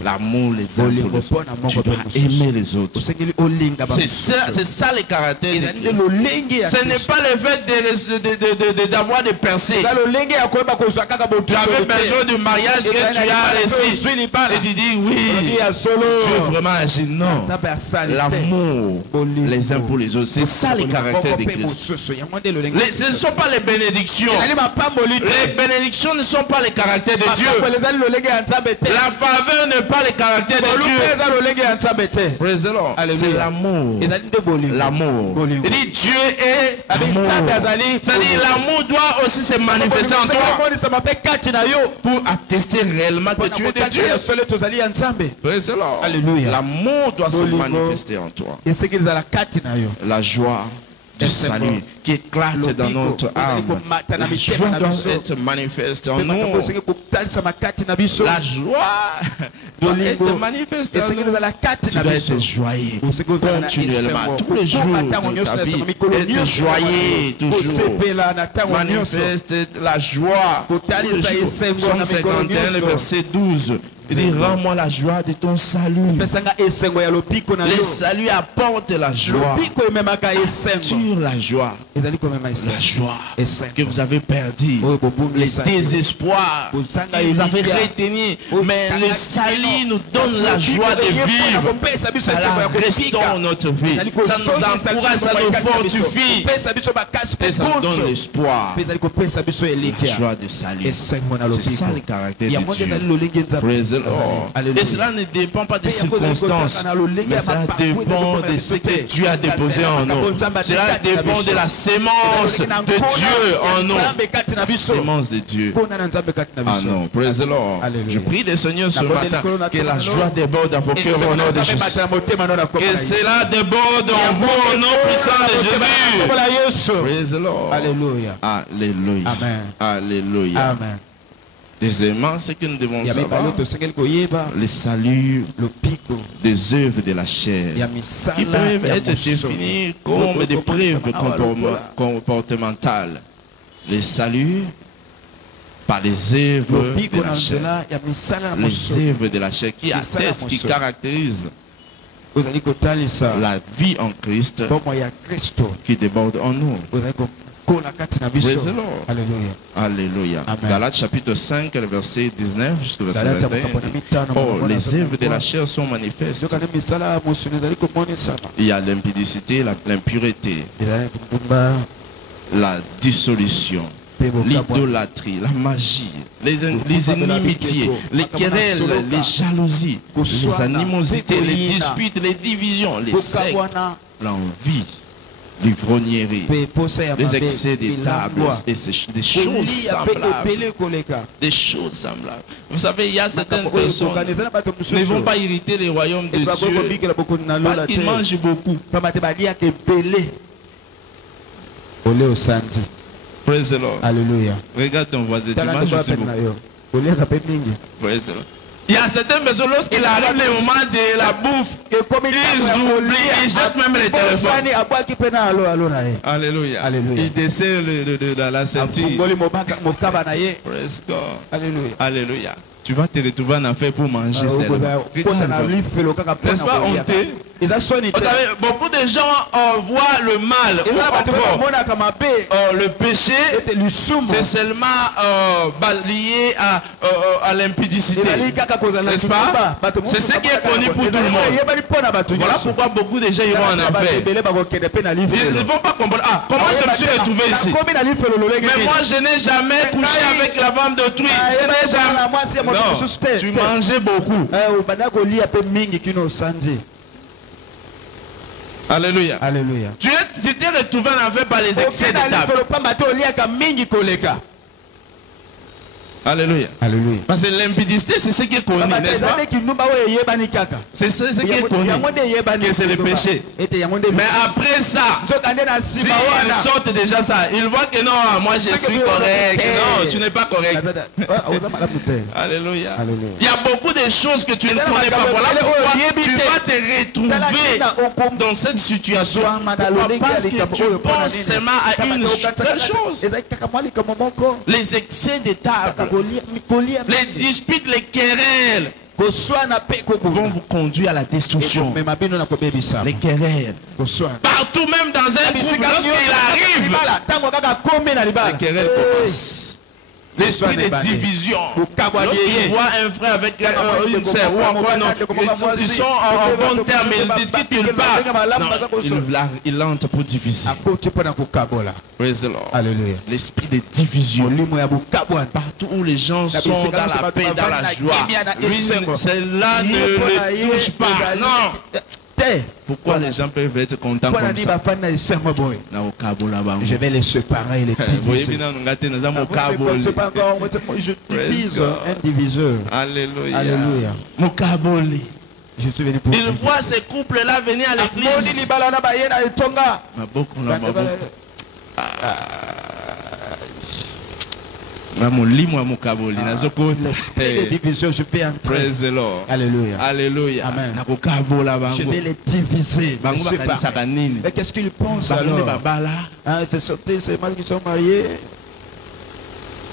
L'amour les uns pour les autres. Tu dois aimer les autres. C'est ça le caractère de Christ. Ce n'est pas le fait d'avoir des pensées. Tu avais besoin du mariage que tu as réussi. Et tu dis oui, tu es vraiment agi. Non. L'amour les uns pour les autres. C'est ça le caractère de Christ. Ce ne sont pas les bénédictions. Les bénédictions ne sont pas les caractères de Dieu. La faveur n'est pas le caractère de Dieu. C'est l'amour. L'amour. Il dit Dieu est amour. C'est-à-dire l'amour doit aussi se manifester en toi pour attester réellement que tu es de Dieu. L'amour doit se manifester en toi. La joie du salut qui éclate dans notre âme. La joie doit être manifeste en nous. La joie doit être manifeste en nous. Tu dois être joyeux continuellement, tous les jours de ta vie. Être joyeux toujours. Manifeste la joie. Psaume 51, le verset 12. Il dit, rends-moi la joie de ton salut. Le salut apporte la joie. Sur la joie. La joie que vous avez perdu. Le désespoir que vous avez retenu. Mais le salut nous donne la joie de vivre. Ça restaure notre vie. Ça nous encourage, ça nous fortifie. Et ça nous donne l'espoir. La joie de salut. C'est ça le caractère de Dieu. Et cela ne dépend pas des circonstances, mais cela dépend de ce que Dieu a déposé en nous. Cela dépend de la sémence de Dieu en nous. Sémence de Dieu. Ah non, praise the Lord. Je prie le Seigneur ce matin que la joie déborde dans vos cœurs au nom de Jésus. Que cela déborde en vous au nom puissant de Jésus. Praise the Lord. Alléluia. Alléluia. Amen. Alléluia. Amen. Deuxièmement, ce que nous devons savoir, le salut des œuvres de la chair qui peuvent être définies comme des preuves comportementales. Le salut par les œuvres de la chair. Les œuvres de la chair qui attestent, qui caractérisent la vie en Christ qui déborde en nous. Praise the Lord. Alléluia. Alléluia. Galates chapitre 5, le verset 19 jusqu'au verset 21. Oh, les œuvres de la chair sont manifestes. Il y a l'impudicité, l'impureté, la dissolution, l'idolâtrie, la magie, les inimitiés, les querelles, les jalousies, les animosités, les disputes, les divisions, les sectes, l'envie, l'ivrognerie, les excès des tables et des choses semblables. Des choses semblables. Vous savez, il y a certaines personnes qui ne vont pas irriter les royaumes de Dieu parce qu'ils mangent beaucoup. Praise the Lord. Alléluia. Regarde ton voisin, tu manges aussi beaucoup. Praise the Lord. Il y a certaines personnes, lorsqu'il arrive le moment de la bouffe, ils oublient, ils jettent même les téléphones. Alléluia. Ils descendent la ceinture. Praise God. Alléluia. Alléluia. Tu vas te retrouver en affaire pour manger seulement. N'est-ce pas honteux? Vous savez, beaucoup de gens voient le mal. Le péché, c'est seulement lié à l'impudicité. N'est-ce pas? C'est ce qui est connu pour tout le monde. Voilà pourquoi beaucoup de gens iront en affaire. Ils ne vont pas comprendre. Ah, comment je me suis retrouvé ici? Mais moi, je n'ai jamais couché avec la femme d'autrui. Je n'ai jamais. Non, tu mangeais beaucoup. Alléluia. Alléluia. Tu t'es retrouvé en affaire par les excès de table. Alléluia. Alléluia. Parce que l'impudicité, c'est ce qui est connu, n'est-ce pas? C'est ce qui est connu, que c'est le péché. Mais après ça, s'ils sortent déjà ça, ils voient que non, moi je suis correct. Non, tu n'es pas correct. Alléluia. Il y a beaucoup de choses que tu ne connais pas. Voilà pourquoi tu vas te retrouver dans cette situation. Parce que tu penses seulement à une seule chose. Les excès de table. Les disputes, les querelles vont vous conduire à la destruction. Les querelles. Partout, même dans un groupe, lorsqu'il arrive, les querelles commencent. L'esprit de division. Lorsqu'ils voient un frère avec une sœur ou encore non, ils sont en bon terme, ils discutent, ils parlent. Ils entrent pour diviser. Praise the Lord. Alléluia. L'esprit de division. Partout où les gens sont dans la paix, dans la joie. Cela ne les touche pas. Non. Pourquoi les gens peuvent être contents comme ça? Je vais les séparer et les diviser. Je divise un diviseur. Alléluia. Alléluia. Je suis venu pour il voit ces couples-là venir à l'église. Je vais entrer. Praise the Lord. Alléluia. Alléluia. Amen. Je vais les diviser. Mais qu'est-ce qu'ils pensent alors? C'est sorti, c'est moi qui sont mariés.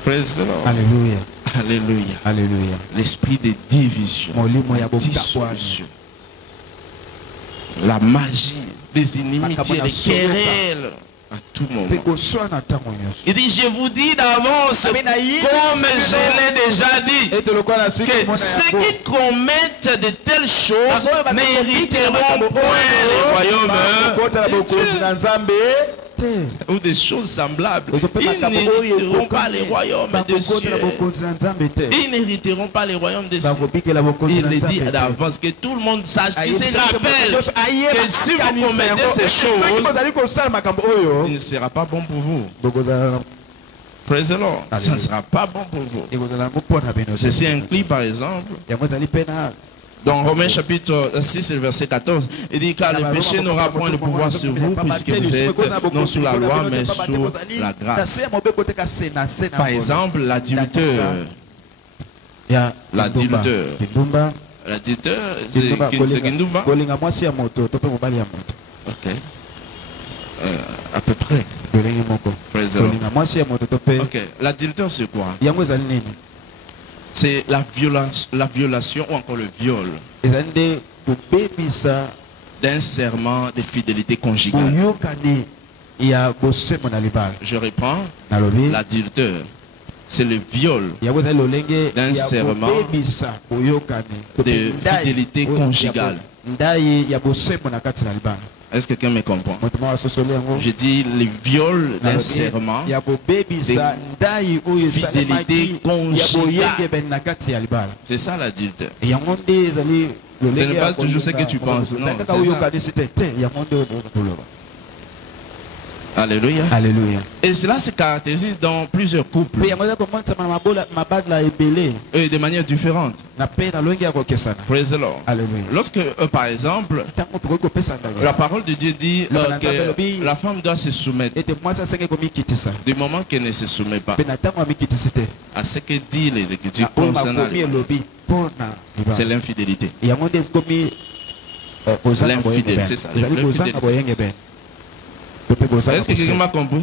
Praise the Lord. Alléluia. Alléluia. Alléluia. L'esprit de division, dissolution, la magie, les inimitiés, les querelles. À tout moment. Il dit, je vous dis d'avance, comme je l'ai déjà dit, que ceux qui commettent de telles choses n'hériteront point le royaume de Dieu. Ou des choses semblables. Ils n'hériteront pas les royaumes de Dieu. Ils n'hériteront pas les royaumes de Dieu. Il le dit d'avance, que tout le monde sache, qu'il se rappelle que si vous commettez ces choses, il ne sera pas bon pour vous. Praise the Lord. Ça ne sera pas bon pour vous. Ceci inclut par exemple dans Romains chapitre 6 et verset 14, il dit car le péché n'aura point de pouvoir sur vous puisque vous êtes non sous la loi mais sous la grâce. Par exemple, l'adultère. L'adultère, c'est Kindumba. Ok. À peu près. Ok. L'adultère c'est quoi? C'est la violation ou encore le viol d'un serment de fidélité conjugale. Je reprends. L'adultère, c'est le viol d'un serment de fidélité conjugale. Est-ce que quelqu'un me comprend? Je dis le viol d'un serment de fidélité conjugale. C'est ça l'adultère. Ce n'est pas toujours ce que tu penses. Non, alléluia. Alléluia. Et cela se caractérise dans plusieurs couples. Et de manière différente. Praise the Lord. Alléluia. Lorsque, par exemple, la parole de Dieu dit que la femme doit se soumettre. Du moment qu'elle ne se soumet pas à ce que dit les Écritures concernant c'est l'infidélité. L'infidèle, c'est ça. Est-ce que quelqu'un m'a compris?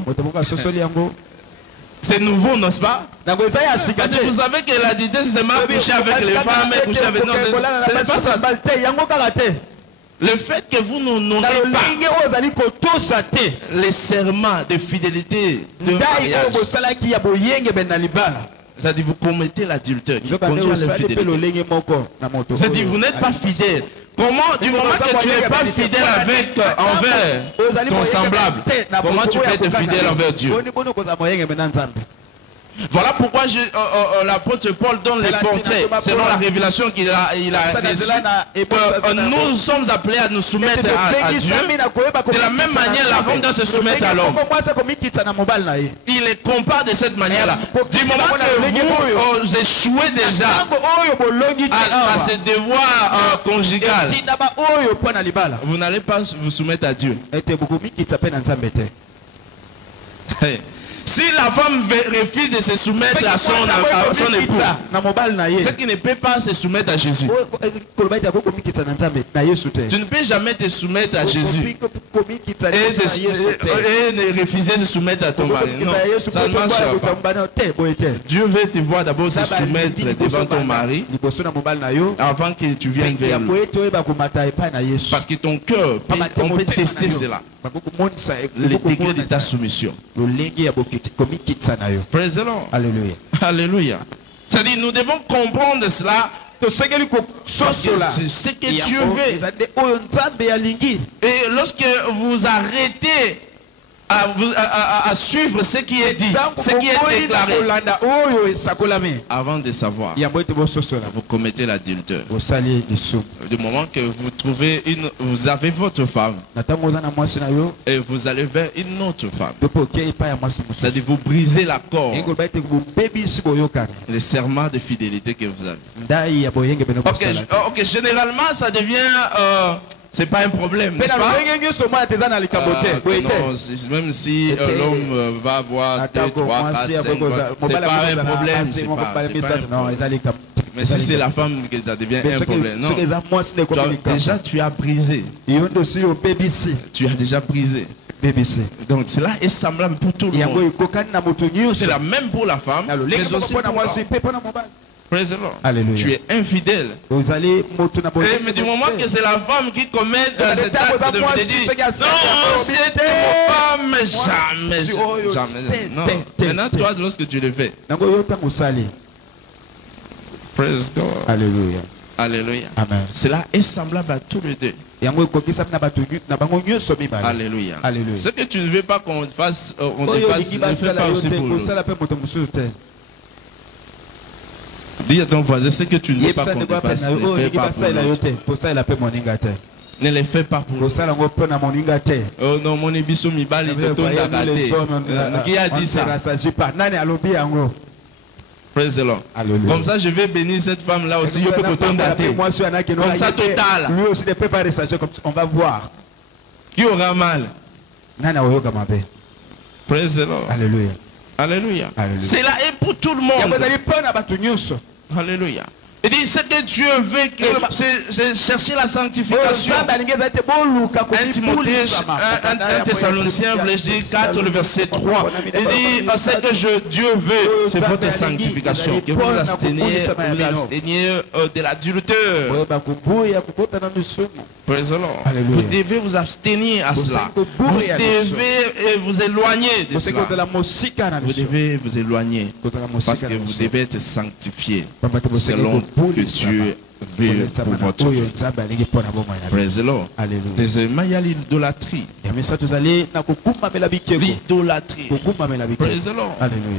C'est nouveau, n'est-ce pas? Parce que vous savez que l'adultère, c'est seulement coucher avec les femmes, coucher avec nous. Ce n'est pas ça. Le fait que vous n'honorez pas les serments de fidélité de mariage, c'est-à-dire vous commettez l'adultère qui conduit à l'infidélité. C'est-à-dire vous n'êtes pas fidèle. Comment, du moment que tu n'es pas fidèle envers ton semblable, comment tu peux être fidèle envers Dieu? Voilà pourquoi l'apôtre Paul donne les portraits, selon la révélation qu'il a reçue. Nous sommes appelés à nous soumettre à Dieu. De la même manière, la femme doit se soumettre à l'homme. Il les compare de cette manière-là. Du moment que vous échouez déjà à ce devoir conjugal, vous n'allez pas vous soumettre à Dieu. Si la femme refuse de se soumettre à son époux, c'est qu'il ne peut pas se soumettre à Jésus. Tu ne peux jamais te soumettre à Jésus et ne refuser de se soumettre à ton mari. Non, ça ne marche pas. Dieu veut te voir d'abord se soumettre devant ton mari avant que tu viennes vers lui. Parce que ton cœur, on peut tester cela. Le degré de ta soumission. Praise the Lord. Alléluia. Alléluia. C'est-à-dire, nous devons comprendre cela. Ce que Dieu veut. Et lorsque vous arrêtez à suivre ce qui est dit, ce qui est déclaré, avant de savoir, vous commettez l'adultère. Du moment que vous avez votre femme et vous allez vers une autre femme, c'est-à-dire vous brisez l'accord, les serments de fidélité que vous avez. Ok, généralement ça devient c'est pas un problème, n'est-ce pas? Non, même si l'homme va avoir 2, 3, 4, 5, c'est pas un problème. Mais si c'est la femme que ça devient un problème, non. Déjà, tu as brisé. Tu as déjà brisé. Donc cela est semblable pour tout le monde. C'est la même pour la femme, mais aussi pour l'homme. Praise the Lord. Alléluia. Tu es infidèle. Mais du moment que c'est la femme qui commet cet acte de fidélité, non, c'était ma femme, jamais. Non. Maintenant, toi, lorsque tu le fais. Praise God. Alléluia. Alléluia. Amen. Cela est semblable à tous les deux. Alléluia. Alléluia. Ce que tu ne veux pas qu'on fasse, on te fasse, ne fais pas aussi pour nous. Dis à ton voisin, ce que tu ne veux pas qu'on te fasse, ne fais pas pour l'autre. Ne les fais pas pour l'autre. Oh non, mon ébisso mi bali toto ndakate. Qui a dit ça? Praise the Lord. Comme ça, je vais bénir cette femme-là aussi. Je peux comme ça, total. Lui aussi ne peut pas rester comme ça. On va voir. Qui aura mal? Praise the Lord. Alléluia. Alléluia. Cela est pour tout le monde. Alléluia. Il dit ce que Dieu veut, c'est chercher la sanctification. 1 Thessaloniciens, je dis 4, le verset 3. Il dit ce que Dieu veut, c'est votre sanctification. Que vous absteniez de l'adultère. Vous devez vous abstenir à cela. Vous devez vous éloigner de cela. Vous devez vous éloigner parce que vous devez être sanctifié selon que Dieu veut pour votre vie. Praise the Lord. Deuxièmement, il y a l'idolâtrie. L'idolâtrie. Praise the Lord.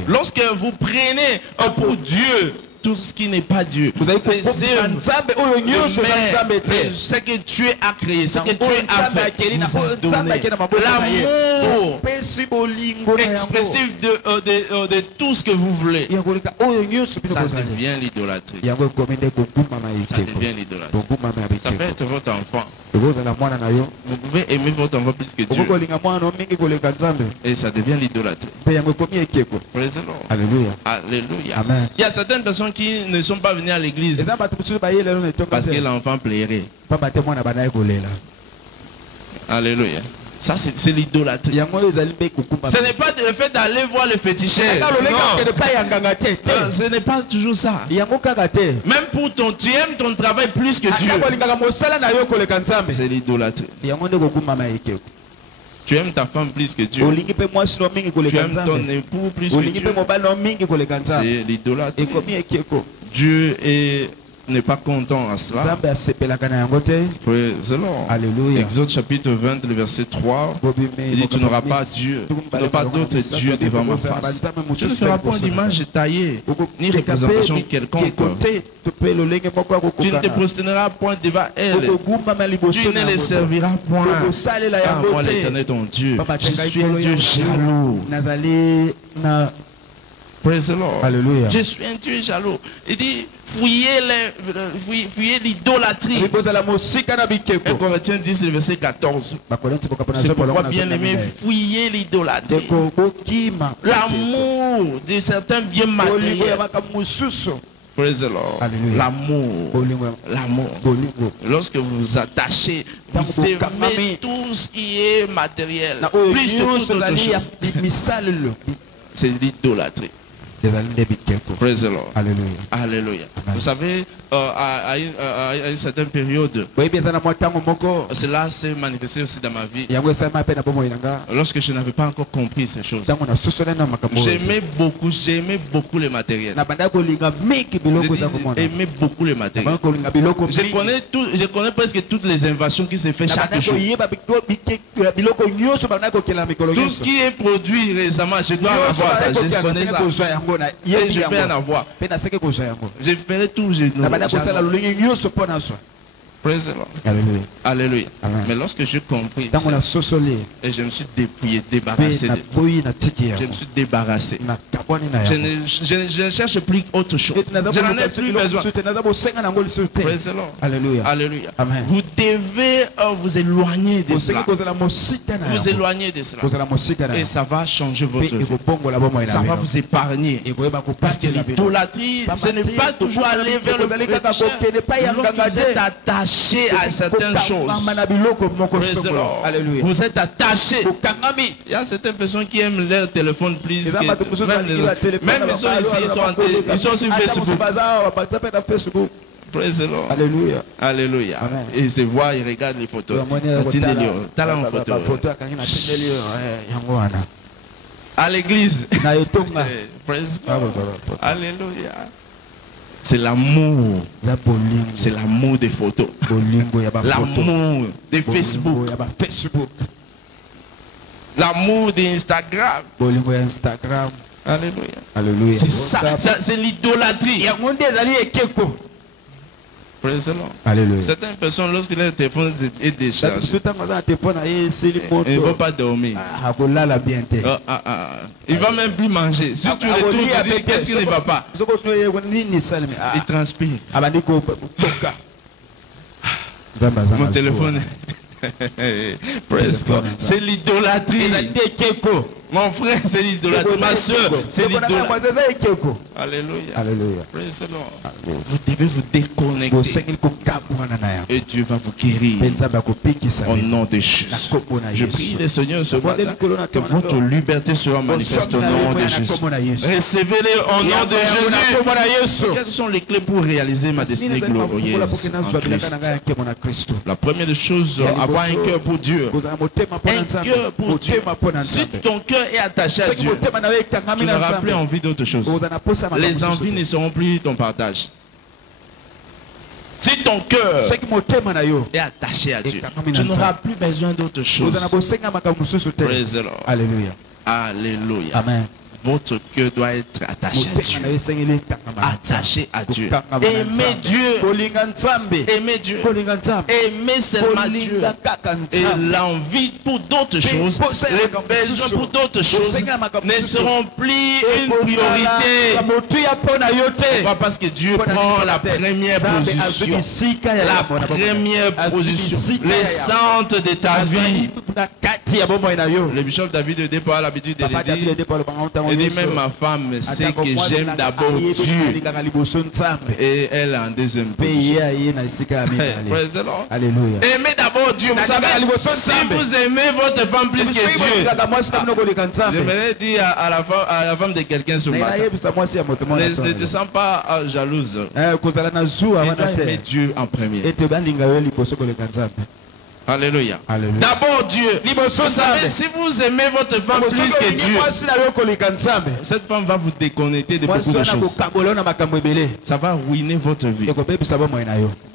Lorsque vous prenez pour Dieu tout ce qui n'est pas Dieu, ce que Dieu a créé, ce que Dieu a fait, nous a donné l'amour expressif de tout ce que vous voulez. Ça devient l'idolâtrie. Ça devient l'idolâtrie. Ça peut être votre enfant. Vous pouvez aimer votre enfant plus que Dieu. Et ça devient l'idolâtrie. Alléluia. Alléluia. Il y a certaines personnes qui ne sont pas venues à l'église parce que l'enfant plairait. Alléluia. Ça, c'est l'idolâtrie. Ce n'est pas le fait d'aller voir le féticheur. Non. Ce n'est pas toujours ça. Même pour tu aimes ton travail plus que Dieu. C'est l'idolâtrie. Tu aimes ta femme plus que Dieu. Tu aimes ton époux plus que Dieu. C'est l'idolâtrie. Dieu n'est pas content à cela. Alléluia. Exode chapitre 20, le verset 3. Il dit, tu n'auras pas Dieu, tu n'auras pas d'autre Dieu devant ma face. Tu ne feras pas d'image taillée, ni représentation quelconque. Tu ne te prosterneras point devant elle. Tu ne les serviras point. Ah, moi l'Éternel ton Dieu, je suis un Dieu jaloux. Praise the Lord. Alléluia. Je suis un Dieu jaloux. Il dit, fuyez l'idolâtrie. 1 Corinthiens 10, le verset 14. C'est pourquoi, bien aimé, fuyez l'idolâtrie. L'amour de certains biens matériels. Praise the Lord. L'amour. L'amour. Lorsque vous vous attachez, vous aimez tout ce qui est matériel. Plus que toute autre chose. C'est l'idolâtrie. Praise the Lord. Alléluia. Alléluia. Vous savez, à une certaine période, cela s'est manifesté aussi dans ma vie. Lorsque je n'avais pas encore compris ces choses, j'aimais beaucoup les matériels. J'aimais beaucoup les matériels. Je connais presque toutes les inventions qui se font chaque jour. Tout ce qui est produit récemment, je dois en avoir ça. Je connais ça. Et je vais en avoir. Je ferai tout. Praise the Lord. Alléluia. Alléluia. Mais lorsque j'ai compris et je me suis dépouillé, débarrassé. Je me suis débarrassé. Je ne cherche plus autre chose. Je n'en ai plus besoin. Praise the Lord. Alléluia. Alléluia. Vous devez vous éloigner de cela. Vous éloigner de cela. Et ça va changer votre vie. Ça va vous épargner. Parce que l'idolâtrie, ce n'est pas toujours aller vers le féticheur. Lorsque vous êtes attaché à certaines choses, vous êtes attaché. Il y a certaines personnes qui aiment leur téléphone plus que même ils sont ici, ils sont sur Facebook. Praise the Lord. Alléluia. Alléluia. Et ils se voient, ils regardent les photos. À l'église. Alléluia. C'est l'amour. C'est l'amour des photos. L'amour de Facebook. L'amour d'Instagram. Alléluia. Alléluia. C'est ça. C'est l'idolâtrie. Praise the Lord. Alléluia. Certaines personnes, lorsque leur téléphone est déchargé, ils ne vont pas dormir. Ils ne vont même plus manger. Si tu retournes, tu dis qu'est-ce qui ne va pas. Ils transpirent. Mon téléphone. C'est l'idolâtrie. Mon frère, c'est l'idolâtre. Ma soeur, c'est l'idolâtre. Alléluia. Alléluia. Praise the Lord. Vous devez vous déconnecter. Et Dieu va vous guérir. Au nom de Jésus. Je prie le Seigneur ce matin que votre liberté sera manifeste au nom de Jésus. Recevez-les au nom de Jésus. Quelles sont les clés pour réaliser ma destinée glorieuse en Christ? La première des choses, avoir un cœur pour Dieu. Un cœur pour Dieu. Si ton cœur est attaché à Dieu, tu n'auras plus envie d'autre chose. Les envies ne seront plus ton partage. Si ton cœur est attaché à Dieu, tu n'auras plus besoin d'autre chose. Praise the Lord. Alléluia. Alléluia. Amen. Votre cœur doit être attaché à Dieu. Attaché à Dieu. Aimez Dieu. Aimez Dieu. Aimez seulement Dieu. Et l'envie pour d'autres choses, les besoins pour d'autres choses ne seront plus une priorité. Pourquoi? Parce que Dieu prend la première position. La première position. Les centres de ta vie. Le bishop David de départ a l'habitude de le dire. Il dit même ma femme sait que j'aime d'abord Dieu et elle en deuxième position. Alléluia. Aimez d'abord Dieu. Vous savez, si vous aimez votre femme plus que Dieu, j'aimerais dire à la femme de quelqu'un ce matin, ne te sens pas jalouse. Il doit aimer Dieu en premier. Alléluia. D'abord Dieu. Vous savez, si vous aimez votre femme plus que Dieu, cette femme va vous déconnecter de beaucoup de choses. Ça va ruiner votre vie.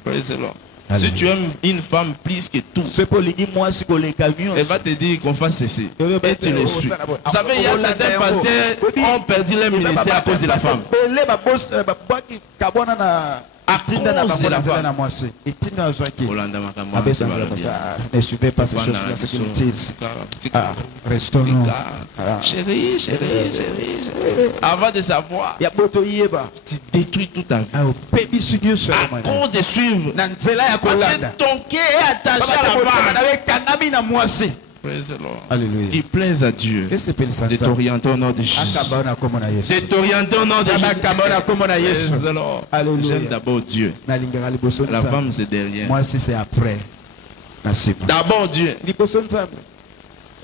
Praise the Lord. Si tu aimes une femme plus que tout, elle va te dire qu'on fasse ceci. Et tu le suis. Vous savez, il y a certains pasteurs qui ont perdu leur ministère à cause de la femme. À cause de la femme. Ne suivez pas ces choses-là, c'est une bêtise. Restons-nous. Chérie. Avant de savoir, tu détruis toute ta vie. À cause de suivre. Parce que ton cœur est attaché à la femme. Praise the Lord. Alléluia. Qui plaise à Dieu de t'orienter au nom de Jésus. De t'orienter au nom de Jésus. Praise the Lord. J'aime d'abord Dieu. La femme c'est derrière. Moi aussi c'est après. D'abord Dieu.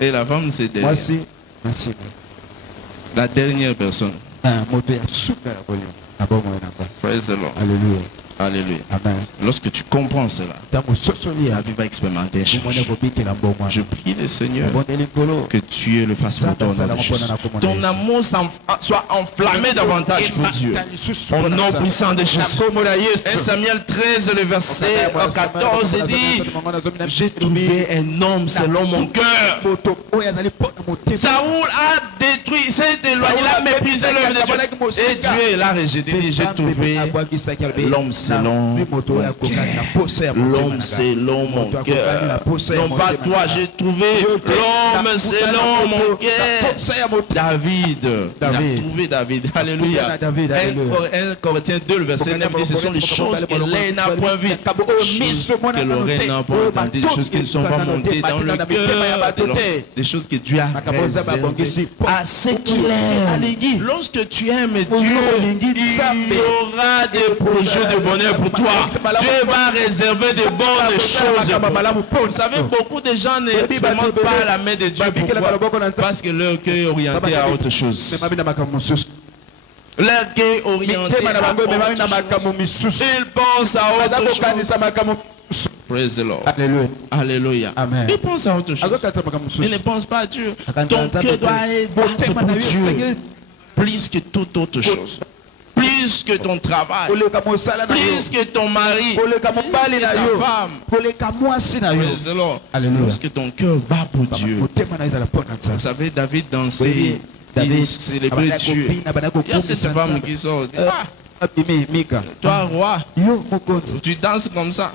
Et la femme c'est derrière. Moi aussi. La dernière personne. Praise the Lord. Alléluia. Alléluia. Amen. Lorsque tu comprends cela, la vie va expérimenter un changement. Je prie le Seigneur que Dieu le fasse pour toi au nom de Jésus. Ton amour soit enflammé davantage pour Dieu. Au nom puissant de Jésus. 1 Samuel 13, le verset 14 dit: j'ai trouvé un homme selon mon cœur. Saoul a détruit, s'est éloigné, il a méprisé l'œuvre de Dieu. Et Dieu l'a rejeté. J'ai trouvé l'homme selon mon cœur. L'homme selon mon cœur. Non pas toi, j'ai trouvé l'homme selon mon cœur. David. Il a trouvé David. Alléluia. 1 Corinthiens 2, le verset 9 dit: ce sont les choses que l'œil n'a point vues, que l'oreille n'a point entendues, des choses qui ne sont pas montées dans le cœur, des choses que Dieu a réservées à ceux qui l'aiment. Lorsque tu aimes Dieu, il y aura des projets de bonheur pour toi. Dieu va réserver de bonnes choses. Vous savez, beaucoup de gens n'expérimentent pas la main de Dieu. Pourquoi? Parce que leur cœur est orienté à autre chose. Leur cœur est orienté à autre chose. Ils pensent à autre chose. Praise the Lord. Alléluia. Amen. Ils pensent à autre chose. Ils ne pensent pas à Dieu. Ton cœur doit être pour Dieu plus que toute autre chose. Plus que ton travail, plus que ton mari, plus que ta femme. Praise the Lord. Lorsque ton cœur bat pour Dieu. Vous savez, David dansait, il célébrait Dieu. Il y a cette femme qui sort. Toi, roi, tu danses comme ça.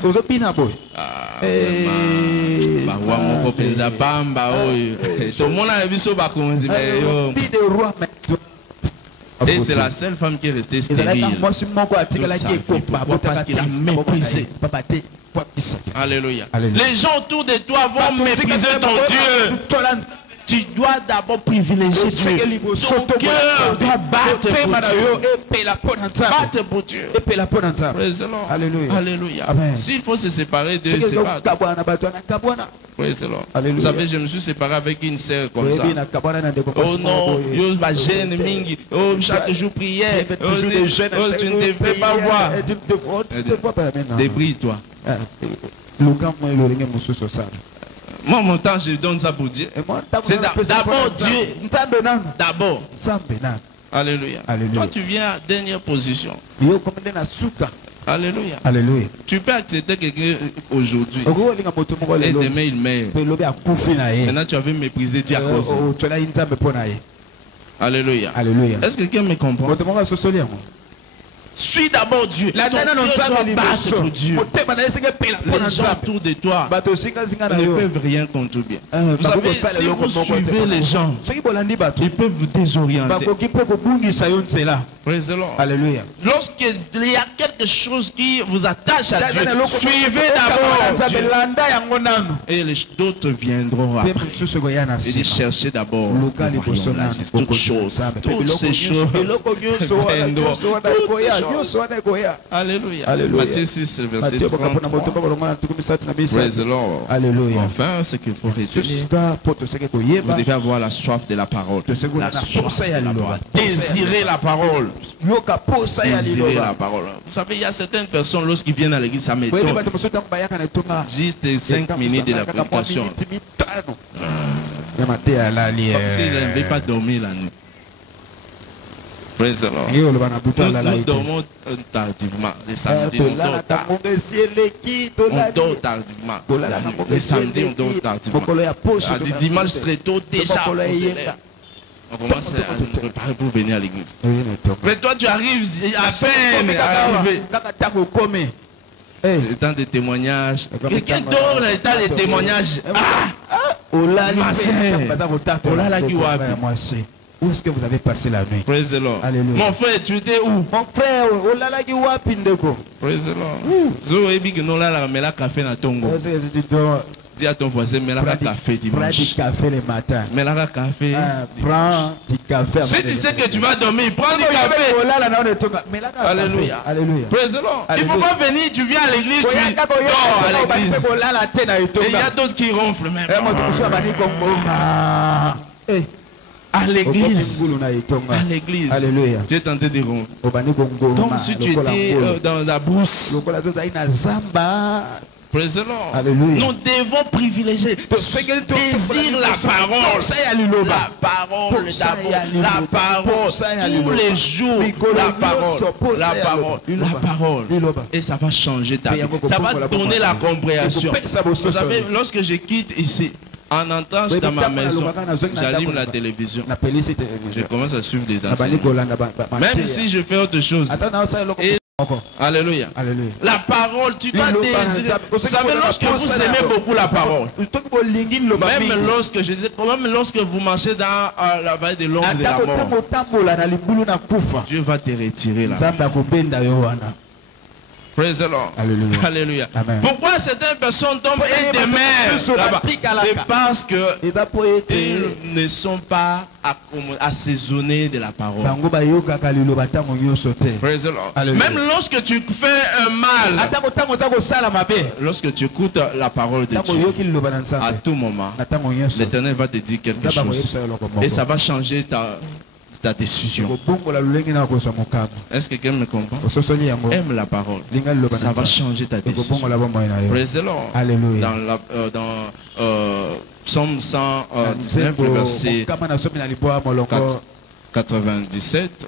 Et c'est la seule femme qui est restée stérile. Pourquoi? Parce qu'il a méprisé. Alléluia. Les gens autour de toi vont mépriser ton Dieu. tu dois d'abord privilégier Dieu. Ton cœur doit battre pour Dieu. Praise the Lord. Alléluia. Alléluia. Amen. S'il faut se séparer de séparer. Praise the Lord. Vous savez, je me suis séparé avec une sœur comme ça. Oh non, yo va gêne mingi. Oh, chaque jour prière. Oh, tu ne devrais pas voir. Débrouille-toi. Moi, mon temps, je donne ça pour Dieu. C'est d'abord Dieu. D'abord. Alléluia. Toi, tu viens à dernière position. Alléluia. Alléluia. Tu peux accepter quelqu'un aujourd'hui. Et demain, il meurt. Maintenant, tu avais méprisé Dieu à cause. Alléluia. Alléluia. Est-ce que quelqu'un me comprend? Suis d'abord Dieu. Ton cœur doit battre pour Dieu. Les gens autour de toi ne peuvent rien contribuer. Vous savez, si vous suivez les gens, ils peuvent vous désorienter. Praise the Lord. Alléluia. Lorsqu'il y a quelque chose qui vous attache à Dieu, suivez d'abord Dieu. Et d'autres viendront après. Et dit, cherchez d'abord toutes choses. Toutes ces choses viendront. Alléluia. Matthieu 6, verset 33. Praise the Lord. Alléluia. Enfin, ce qu'il faut retenir, vous devez avoir la soif de la parole. La soif de la parole. Désirer la parole. Désirer la parole. Vous savez, il y a certaines personnes, lorsqu'ils viennent à l'église, ça m'étonne. Juste 5 minutes de la prédication. Comme s'ils n'avaient pas dormi la nuit. Praise the Lord. Nous dormons tardivement. Les samedis, on dort tard. On dort tardivement. Les samedis, on dort tardivement. Les dimanches très tôt, déjà, on commence à nous préparer pour venir à l'église. Mais toi, tu arrives à peine à arriver. Le temps de témoignage. Quelqu'un dort dans le temps de témoignage. Ma sœur. Où est-ce que vous avez passé la nuit? Praise the Lord. Alléluia. Mon frère, tu étais où? Mon frère, praise the Lord. Zo ebi que non là mais la café na tongo. Dis à ton voisin mais la café dimanche. Prends du café le matin. Mais la café. Prends du café. Si tu sais que tu vas dormir, prends du café. Alléluia. Alléluia. Praise the Lord. Il ne faut pas venir, tu viens à l'église, tu dors à l'église. Et il y a d'autres qui ronflent même. À l'église. À l'église. Alléluia. Tu es tenté de ronfler. Comme si tu étais dans la brousse. Praise the Lord. Alléluia. Nous devons privilégier. Désire la parole. La parole d'abord. La parole. Tous les jours. La parole. La parole. La parole. Et ça va changer ta vie. Ça va donner la compréhension. Vous savez, lorsque je quitte ici, en entrant dans ma maison, j'allume la télévision. Je commence à suivre des enseignements. Même si je fais autre chose. Alléluia. Alléluia. La parole, tu dois désirer. Vous savez, lorsque vous aimez beaucoup la parole, même lorsque vous marchez dans la vallée de l'ombre de la mort, Dieu va te retirer là. Praise the Lord. Alléluia. Alléluia. Amen. Pourquoi certaines personnes tombent et demeurent là-bas? C'est parce qu'ils ne sont pas assaisonnés de la parole. Praise the Lord. Alléluia. Même lorsque tu fais un mal, lorsque tu écoutes la parole de Dieu, à tout moment, l'Éternel va te dire quelque chose. Et ça va changer ta décision. Est-ce que quelqu'un me comprend? Aime la parole. Ça va changer ta décision. Praise the Lord. Alléluia. Dans Psaume 119, le verset 97,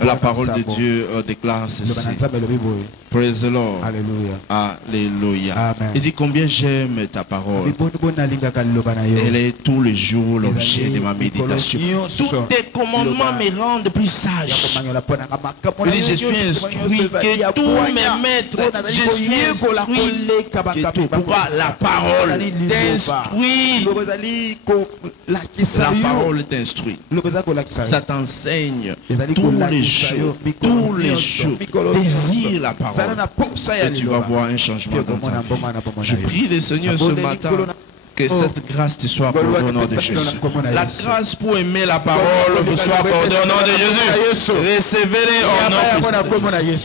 la parole de Dieu déclare ceci. Praise the Lord. Alléluia. Alléluia. Amen. Il dit combien j'aime ta parole. Elle est tous les jours l'objet de ma méditation. Tous tes commandements me rendent plus sage. Il dit je suis instruit que tous mes maîtres. Je suis instruit que tout. Pourquoi la parole t'instruit? La parole t'instruit. Ça t'enseigne tous les jours. Tous les jours. Désire la parole. Et tu vas voir un changement dans ta vie. Je prie le Seigneur ce matin Que cette grâce te soit accordée au nom de Jésus. La grâce pour aimer la parole vous soit accordée au nom de Jésus. Recevez-les au nom de Jésus.